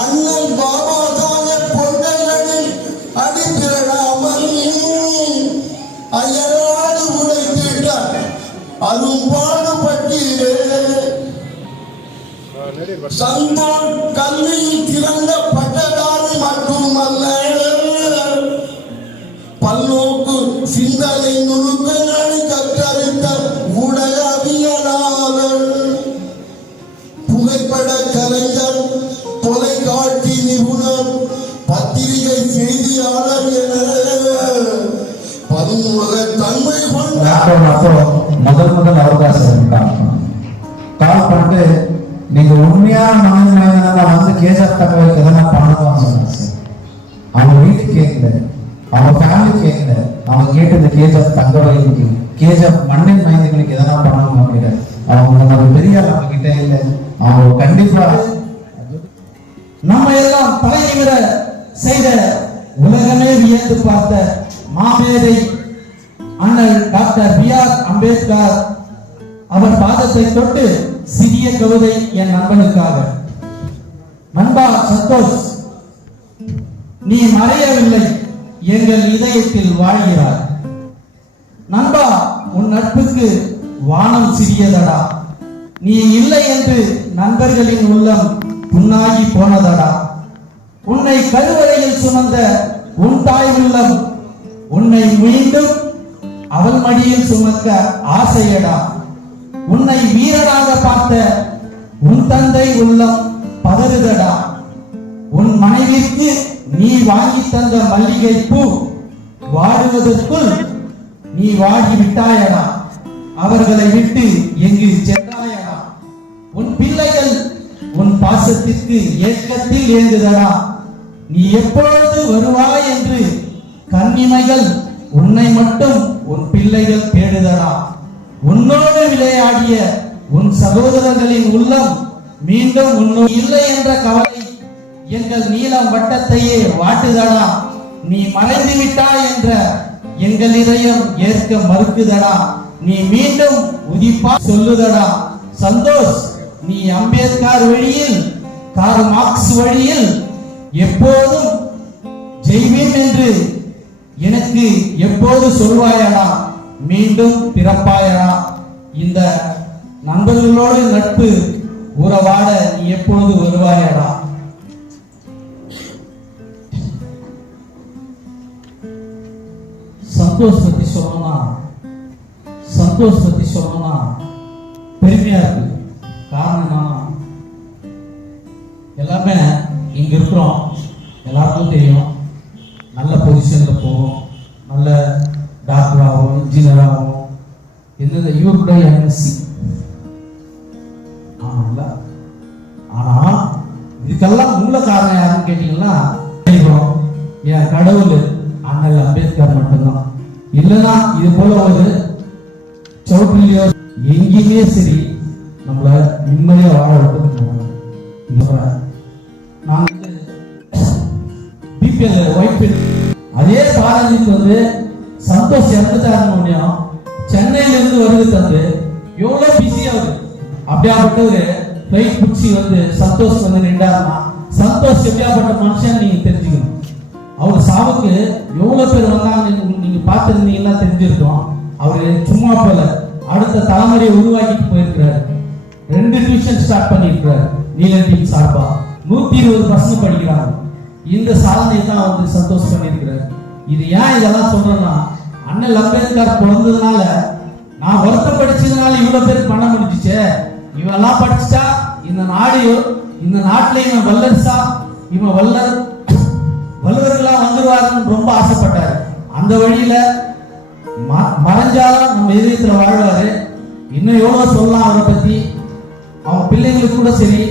அண்ணல் பாபா சாஹேப் பொன்னையனில் அடித்திரளாமல் அரும்பாடுபட்டீரே. சந்தோஷ் கல்வியில் திறந்த பட்டதாரி மட்டுமல்ல, பல்நோக்கு சிந்தனை நுணுக்கங்களை கற்றறிந்த ஊடகவியலாளர், புகைப்பட கலைஞர், தொலைக்காட்சி நிபுணர், பத்திரிகை செய்தியாளர் என பன்முக தன்மை கொண்ட முதல் அவகாசம் கால் பண்ணிட்டு நீங்க உண்மையான மனிதனா வந்து கேஜப் தகவலுக்கு எதனா பண்ணணும்னு சொன்னாங்க சார். அவங்க வீட்டுக்கு கேட்கல, அவங்க ஃபேமிலி கேட்கல, அவங்க கேட்டது கேஜப் தகவலுக்கு, கேஜப் மண்ணின் மைந்தர்களுக்கு எதனா பண்ணணும் அப்படின்னு. அவங்க ஒரு பெரிய நம்ம கிட்ட இல்லை. அவங்க கண்டிப்பா நம்ம எல்லாம் தலைநிமிர செய்த உலகமே வியந்து பார்த்த மாமேதை அண்ணல் டாக்டர் B.R. அம்பேத்கர் அவர் பாதத்தை தொட்டு சிறிய கவிதை என் நண்பனுக்காக. நண்பா சந்தோஷ், நீ மறையவில்லை, எங்கள் இதயத்தில் வாழ்கிறாய். நண்பா, உன் நட்புக்கு வானம் சிறியதடா. நீ இல்லை என்று நண்பர்களின் உள்ளம் புண்ணாகி போனதடா. உன்னை கருவறையில் சுமந்த உன் தாய் உள்ளம் உன்னை மீண்டும் அவள் மடியில் சுமக்க ஆசையடா. உன்னை வீரனாக பார்த்த உன் தந்தை உள்ளம் பதறுதடா. உன் மனைவிற்கு நீ வாங்கி தந்த மல்லிகை பூ வாடுவதற்குள் நீ வாடி விட்டாயடா. அவர்களை விட்டு எங்கு சென்றாயடா. உன் பிள்ளைகள் உன் பாசத்திற்கு ஏக்கத்தில் ஏங்குதடா. நீ எப்பொழுது வருவாய் என்று கண்ணிமைகள் உன்னை மட்டும் உன் பிள்ளைகள் தேடுதடா. உன்னோடு விளையாடிய உன் சகோதரர்களின் உள்ளம் மீண்டும் உன்னோடு இல்லை என்ற கவலை எங்கள் நீளம் வட்டத்தையே வாட்டுதடா. நீ மறைந்து விட்டாய் என்ற எங்கள் இதயம் ஏற்க மறுக்குதடா. நீ மீண்டும் உதிப்பா சொல்லுதடா. சந்தோஷ், நீ அம்பேத்கர் வழியில், கார்ல் மார்க்ஸ் வழியில் எப்போதும் ஜெய்வீம் என்று எனக்கு எப்போது சொல்வாயடா. மீண்டும் பிறப்பாயடா. இந்த நண்பர்களோடு நட்பு உறவாட நீ எப்பொழுது வருவாயடா. சந்தோஷ் பத்தி சொல்லணும்னா பெருமையா இருக்கு. காரணம் எல்லாமே இங்க இருக்கிறோம், எல்லாருக்கும் தெரியும். நல்ல பொசிஷன்ல போவோம், நல்ல டாக்டர் ஆகும், இன்ஜினியர் ஆகும். எந்த இவர் கூட எம்எஸ்சி. ஆனா இதுக்கெல்லாம் மூல காரணம் யாருன்னு கேட்டீங்கன்னா என் கடவுள் அண்ணல் அம்பேத்கர் மட்டும்தான். இல்லைன்னா இது போல ஒரு சவுட்ரிலையோ எங்கேயுமே சரி நம்மள நிம்மதியா வாழ விட்டு நான் பிபிஎல் ஒய்ஃப் அதே பாரதிக்கு வந்து சந்தோஷ் இறந்துட்டாருன்னு சென்னையில இருந்து வருது தந்து எவ்வளவு பிஸியா இருக்கு. அப்படியாப்பட்ட ஒரு ஃபிளைட் பிடிச்சி வந்து சந்தோஷ் வந்து நின்றாருன்னா சந்தோஷ் எப்படியாப்பட்ட மனுஷன் நீங்க தெரிஞ்சுக்கணும். அவர் சாவுக்கு எவ்வளவு பேர் வந்தாங்க நீங்க பார்த்திருந்தீங்கன்னா தெரிஞ்சிருக்கோம். அவரு சும்மா போல அடுத்த தலைமுறையை உருவாக்கிட்டு போயிருக்கிறாரு. 2 டியூஷன் ஸ்டார்ட் பண்ணிருக்கிறாரு. நீலன் சார்பா 120 பசங்க படிக்கிறாங்க. இந்த சாதனை தான் வந்து சந்தோஷ் பண்ணிருக்கிறாரு. இது ஏன் இதெல்லாம் சொல்றேன்னா, அண்ணல் அம்பேத்கர் பிறந்ததுனால நான் வருத்தம் படிச்சதுனால இவ்வளவு பேருக்கு பண்ண முடிஞ்சிச்சு. இவெல்லாம் படிச்சுட்டா இந்த நாட்டுல இவன் வல்லரசா, இவன் வல்லவர்களா வந்துருவாருன்னு ரொம்ப ஆசைப்பட்டாரு. அந்த வழியில மறைஞ்சாலும் நம்ம இதயத்துல வாழ்வாரு. இன்னும் எவ்வளவு சொல்லலாம் அவரை பத்தி. அவன் பிள்ளைங்களுக்கு கூட சரி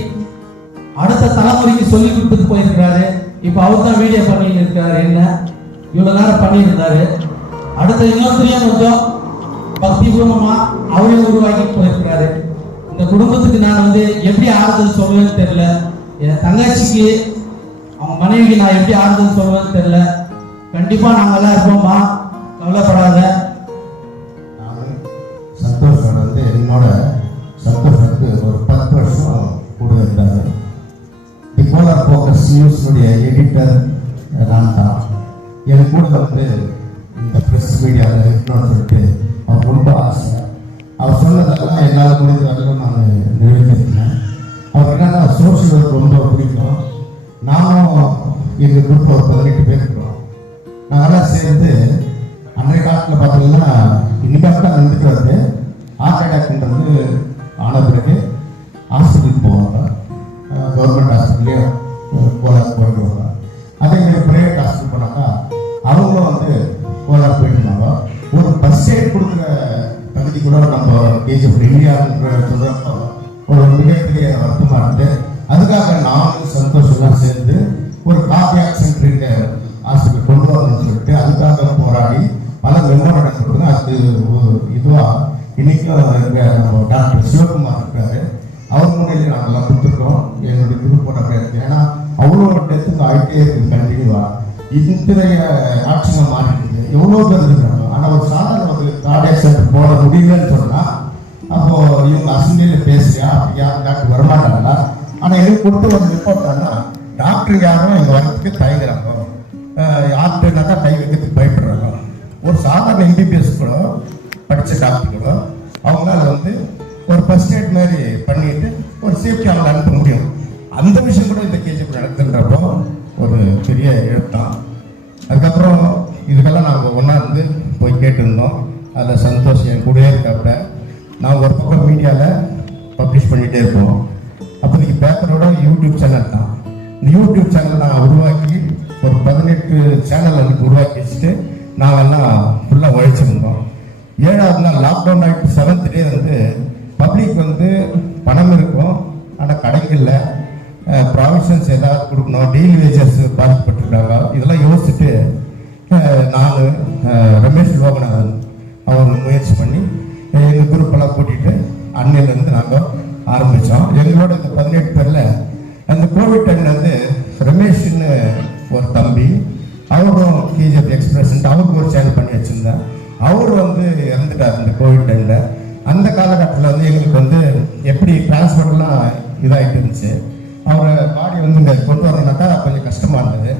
அடுத்த தலைமுறைக்கு சொல்லி கொடுத்துட்டு போயிருக்கிறாரு. இப்ப அவர் தான் வீடியோ பண்ணிட்டு இருக்காரு. என்ன இவ்வளவு நேரம் பண்ணியிருந்தாரு. அடுத்த இன்னொருத்தரையும் கொஞ்சம் பக்தி பூர்வமா அவரையும் உருவாக்கிட்டு போயிருக்கிறாரு. இந்த குடும்பத்துக்கு நான் வந்து எப்படி ஆறுதல் சொல்லுவேன்னு தெரியல. என் தங்கச்சிக்கு அவன் மனைவிக்கு நான் எப்படி ஆறுதல் சொல்லுவேன்னு தெரியல. கண்டிப்பா நாங்கெல்லாம் இருப்போம்மா, கவலைப்படாத. சந்தோஷ் வந்து என்னோட சந்தோஷத்துக்கு ஒரு 10 வருஷம் கூட இருந்தாரு. டிபோலர் போக்கஸ் நியூஸுடைய எடிட்டர் நான் தான். என் கூட வந்து இந்த ப்ரெஸ் மீடியாவில் இருக்கணும்னு சொல்லிட்டு அவர் ரொம்ப ஆசை. அவர் சொன்ன சொன்னதெல்லாம் என்னால் முடிஞ்ச வரைக்கும் நான் நிறைவேற்றினேன். அவர் என்னன்னா சோஷியல் ஒர்க் ரொம்ப பிடிக்கும். நானும் எங்கள் குரூப் ஒரு 18 பேர் இருக்கிறோம். நாங்களாம் சேர்ந்து அன்றைய காலத்தில் பார்த்தீங்கன்னா இன்னைக்காக தான் நின்றுட்டு வருது. ஹார்ட் அட்டாக்ன்றது ஆன பிறகு ஹாஸ்பிட்டலுக்கு போவாங்க. கவர்மெண்ட் ஹாஸ்பிட்டல்லையே கோலார் போயிட்டு வருவாங்க. அதே மாதிரி ப்ரைவேட் ஹாஸ்பிட்டல் போனாக்கா அவங்களும் வந்து கோலார் போயிட்டு இருந்தாங்க. ஒரு ஃபர்ஸ்ட் எய்ட் கொடுக்குற பகுதி கூட நம்ம கேஜிஎஃப் இந்தியான்ற சொல்கிறப்போ ஒரு மிகப்பெரிய வருத்தமாக இருக்குது. அதுக்காக நானும் சந்தோஷம்லாம் சேர்ந்து ஒரு கார்டியாக் சென்டருக்கு ஹாஸ்பிட்டல் கொண்டு வரணும்னு சொல்லிட்டு அதுக்காக போராடி பல மெமோரண்டம் கொடுங்க. அது இதுவாக இன்னைக்கும் நம்ம டாக்டர் சிவகுமார் இருக்காரு. அவர் முன்னிலையில் நாங்கள்லாம் கொடுத்துருக்கோம். என்னுடைய குரூப்போட பேருக்கு ஏன்னா அவ்வளோ டெத்துக்கு ஆகிட்டே இருக்குது கண்டினியூவாக. இன்றைய ஆட்சிங்க மாறிடுது. எவ்வளோ பேர் இருக்கிறாங்க. ஆனால் ஒரு சாதாரண ஒரு கார்டியாக் சென்டர் போட முடியலன்னு சொன்னால் அப்போ இவங்க அசம்பிளியில் பேசுறியா யாரும் டாக்டர் வரமாட்டாங்களா? ஆனால் எனக்கு கொடுத்து ஒரு ரிப்போர்ட் ஆனால் டாக்டர் யாரும் எங்கள் வரத்துக்கு தயங்குறாங்க. யார்கிட்டனாக்கா கை வைக்கிறதுக்கு பயப்படுறாங்க. ஒரு சாதாரண எம்பிபிஎஸ் கூட படித்த டாக்டர் கூட அவங்களால வந்து ஒரு ஃபர்ஸ்ட் எய்ட் மாதிரி பண்ணிட்டு ஒரு சேஃப்டி அவங்க அனுப்ப முடியும். அந்த விஷயம் கூட இந்த கேஜிஎஃப் நடக்குன்றப்போ ஒரு பெரிய இழப்புதான். அதுக்கப்புறம் இதுக்கெல்லாம் நாங்கள் ஒன்றா இருந்து போய் கேட்டுருந்தோம். அதில் சந்தோஷம் என் கூடயே இருக்கப்ப நாங்கள் ஒரு பக்கம் மீடியாவில் பப்ளிஷ் பண்ணிகிட்டே இருப்போம். அப்போதைக்கு பேப்பரோட யூடியூப் சேனல் தான். இந்த யூடியூப் சேனல் நான் உருவாக்கி ஒரு 18 சேனல் எனக்கு உருவாக்கி வச்சுட்டு நாங்கள்லாம் ஃபுல்லாக உழைச்சிருந்தோம். 7வது நாள் லாக்டவுன் ஆகிட்டு 7th டே வந்து பப்ளிக் வந்து பணம் இருக்கும் ஆனால் கடைகளில் ப்ராவிஷன்ஸ் ஏதாவது கொடுக்கணும், டெய்லி வேஜஸ் பாதிக்கப்பட்டிருக்காங்க. இதெல்லாம் யோசிச்சுட்டு நான் ரமேஷ் லோகநாதன் அவர் முயற்சி பண்ணி எங்கள் குரூப்பெல்லாம் கூட்டிகிட்டு அன்னையிலேருந்து நாங்கள் ஆரம்பித்தோம். எங்களோட இந்த 18 பேரில் அந்த கோவிட் டைமில் வந்து ரமேஷ்னு ஒரு தம்பி, அவரும் கேஜிஎஃப் எக்ஸ்பிரஸ்ன்ட்டு அவருக்கு ஒரு சேனல் பண்ணி வச்சுருந்தேன். அவர் வந்து இறந்துட்டார் இந்த கோவிட் டைமில். அந்த காலகட்டத்தில் வந்து எங்களுக்கு வந்து எப்படி டிரான்ஸ்போர்ட்லாம் இதாகிட்டு இருந்துச்சு. அவரை பாடி வந்து இங்கே கொண்டு வரணுன்னாக்கா கொஞ்சம் கஷ்டமாக இருந்தது.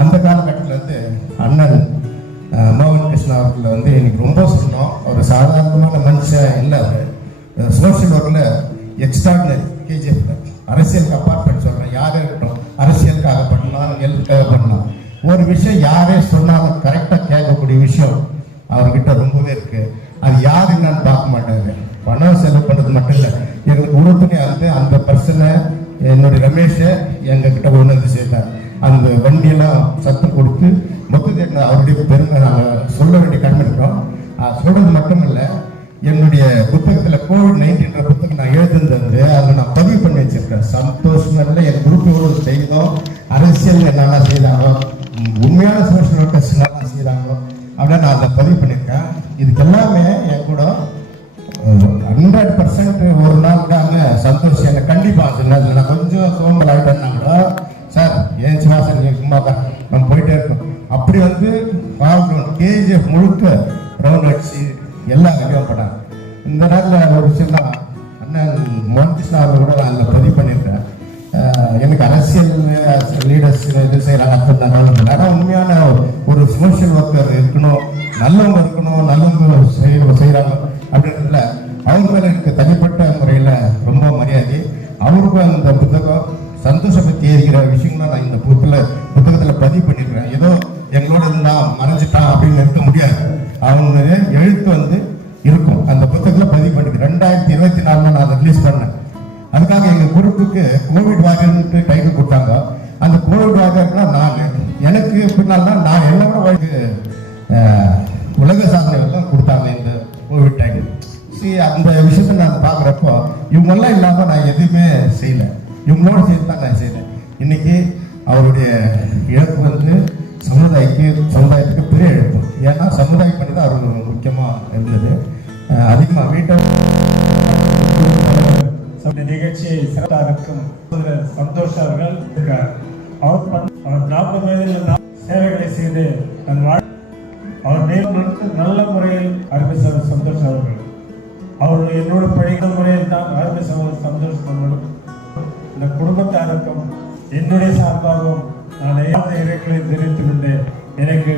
அந்த காலகட்டத்தில் வந்து அண்ணன் மோகன் கிருஷ்ணா அவர்களை வந்து எனக்கு ரொம்ப சொன்னோம். ஒரு சாதாரணமான மனுஷன் இல்லை. அவர் சோஷியல் ஒர்க்கில் எக்ஸ்ட்ராடினரி கேஜிஎஃப் அரசியலுக்கு அப்பாற்பட்டு சொல்கிறேன். யாரே இருக்கட்டும் அரசியலுக்காக பண்ணலாம், ஹெல்த்துக்காக பண்ணலாம். ஒரு விஷயம் யாரே சொன்னாலும் கரெக்டாக கேட்கக்கூடிய விஷயம் அவர்கிட்ட ரொம்பவே இருக்குது. அது யார் என்னன்னு பார்க்க மாட்டாங்க. பணம் செலவு பண்ணுறது மட்டும் இல்லை, எங்களுக்கு உறுதுணையாக இருந்து அந்த பர்சனை என்னுடைய ரமேஷை எங்ககிட்ட கொண்டு வந்து சேர்த்தார். அந்த வண்டியெல்லாம் சத்தம் கொடுத்து மொத்தத்தை அவருடைய பெருமை நாங்கள் சொல்ல வேண்டிய கடமை இருக்கிறோம். சொல்றது மட்டும் இல்லை, என்னுடைய புத்தகத்தில் COVID-19 புத்தகம் நான் எழுதுனது அதில் நான் பதிவு பண்ணி வச்சிருக்கேன். சந்தோஷம் என் குரூப் எவ்வளவு செய்தோம், அரசியல் என்னெல்லாம் செய்தாங்களோ, உண்மையான சோஷியல் ஒர்க்கர்ஸ் என்னெல்லாம் செய்தாங்களோ அப்படின்னு நான் அதை பதிவு பண்ணியிருக்கேன். இதுக்கு எல்லாமே என் கூட 100% ஒரு நாள் தாங்க சந்தோஷம் என்னை கண்டிப்பாக சொன்னது. நான் கொஞ்சம் சோம்பல் ஆகிட்டேன்னா கூட சார் ஏன் சிவாசன் சும்மா நம்ம போயிட்டே இருக்கோம். அப்படி வந்து கேஜிஎஃப் முழுக்க ரவுண்ட் அடிச்சு எல்லா வேலையும் பண்ணாங்க. இந்த நேரத்தில் ஒரு விஷயம் தான் அண்ணன் மோகன் கிருஷ்ணா அவர்கள் கூட நான் அதில் பதிவு பண்ணியிருக்கேன். எனக்கு அரசியல் லீடர்ஸ் இது செய்கிறாங்க அப்படின்னு. ஆனால் உண்மையான ஒரு சோஷியல் ஒர்க்கர் இருக்கணும், நல்லவங்க இருக்கணும், நல்லவங்க செய்கிறாங்க அப்படின்றதுல அவங்க மேலே எனக்கு தனிப்பட்ட முறையில் ரொம்ப மரியாதை. அவருக்கும் அந்த புத்தகம் சந்தோஷம் பற்றி ஏறிக்கிற விஷயங்களும் நான் இந்த புத்தகத்தில் பதிவு பண்ணியிருக்கிறேன். ஏதோ எங்களோட இருந்தால் மறைஞ்சிட்டான் அப்படின்னு இருக்க முடியாது. அவங்களுடைய எழுத்து வந்து இருக்கும் அந்த புத்தகத்தில் பதிவு பண்ணிருக்கேன். 2024 நான் அதை ரிலீஸ் பண்ணேன். அதுக்காக எங்கள் குரூப்புக்கு கோவிட் வாரியர்ன்ட்டு டைட்டில் கொடுத்தாங்க. அந்த கோவிட் வாரியர்னா நான் எனக்கு பின்னால் தான் நான் என்னோட உலக சாதனைகள்லாம் கொடுத்தாங்க இந்த கோவிட் டைட்டில். அந்த விஷயத்தை நான் பார்க்குறப்போ இவங்கெல்லாம் இல்லாமல் நான் எதுவுமே செய்யலை. இவங்களோட சேர்த்து தான் நான் செய்தேன். இன்னைக்கு அவருடைய இழப்பு வந்து சமுதாயத்துக்கு பெரிய இழப்பு. ஏன்னா சமுதாயம் பண்ணி தான் அவர் முக்கியமாக இருந்தது. அதிகமாக வீட்டை நிகழ்ச்சியை சிறப்பாக இருக்கும் சந்தோஷ் அவர்கள் இருக்கார். அவர் 40 வயதில் சேவைகளை செய்து அவர் நல்ல முறையில் அருமை சந்தோஷ் அவர்கள் அவர் என்னோட பழைய முறையில் தான் அருமை சந்தோஷ் அவர்களும் இந்த குடும்பத்தாருக்கும் என்னுடைய சார்பாகவும் நான் இறைகளை தெரிவித்துக் கொண்டு எனக்கு